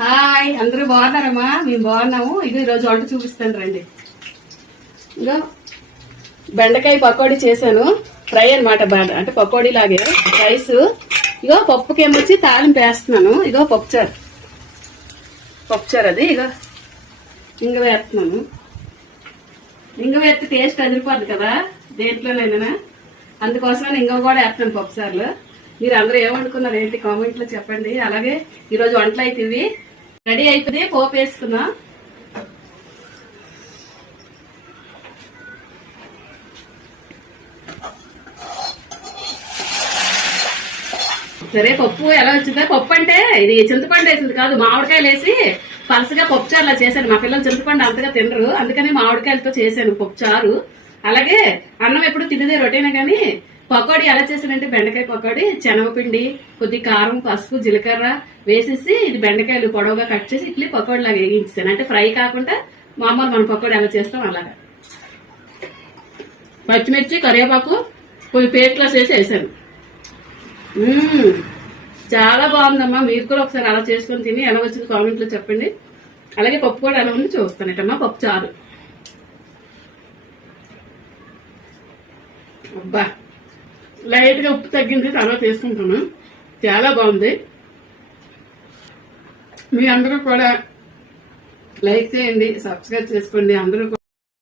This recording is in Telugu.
హాయ్, అందరూ బాగున్నారమ్మా? మేము బాగున్నాము. ఇగో ఈరోజు వంట చూపిస్తాను రండి. ఇగో బెండకాయ పకోడీ చేశాను, ఫ్రై అనమాట. అంటే పకోడీ లాగే రైస్. ఇగో పప్పుకేమొచ్చి తాలింపు వేస్తున్నాను. ఇగో పప్పుచారు అది. ఇగో ఇంగ వేస్తున్నాను. ఇంగ వేస్తే టేస్ట్ అదిరిపోద్ది కదా దేంట్లోనైనా, అందుకోసమే ఇంగ కూడా వేస్తున్నాను పప్పుచారులో. మీరు అందరూ ఏమనుకున్నారు ఏంటి కామెంట్ లో చెప్పండి. అలాగే ఈరోజు వంటలు అయితే ఇవి రెడీ అయిపోయి పోపు వేసుకున్నా. సరే, పప్పు ఎలా వచ్చిందా? పప్పు అంటే ఇది చింతపండు వేసింది కాదు, మామిడికాయలు వేసి పలసగా పప్పుచారులా చేశాను. మా పిల్లలు చింతపండు అంతగా తినరు, అందుకని మామిడికాయలతో చేశాను పప్పుచారు. అలాగే అన్నం ఎప్పుడు తినేదే రొటీనే, కానీ పకోడీ ఎలా చేశానంటే బెండకాయ పకోడీ శనగపిండి, కొద్ది కారం, పసుపు, జీలకర్ర వేసేసి ఇది బెండకాయలు పొడవుగా కట్ చేసి ఇట్లీ పకోడీ లాగా వేయించాను. అంటే ఫ్రై కాకుండా మామూలు మనం పకోడీ ఎలా చేస్తాం అలాగా. పచ్చిమిర్చి, కరివేపాకు కొన్ని పేస్ట్ వేసి వేసాను. చాలా బాగుందమ్మా. మీరు కూడా ఒకసారి అలా చేసుకొని తిని ఎలా వచ్చింది కామెంట్ లో చెప్పండి. అలాగే పప్పు కూడా ఎలా ఉంది చూస్తానటమ్మా. పప్పు చారు. అబ్బా, లైట్ గా ఉప్పు తగ్గింది, తర్వాత వేసుకుంటాను. చాలా బాగుంది. మీ అందరూ కూడా లైక్ చేయండి, సబ్స్క్రైబ్ చేసుకోండి. అందరూ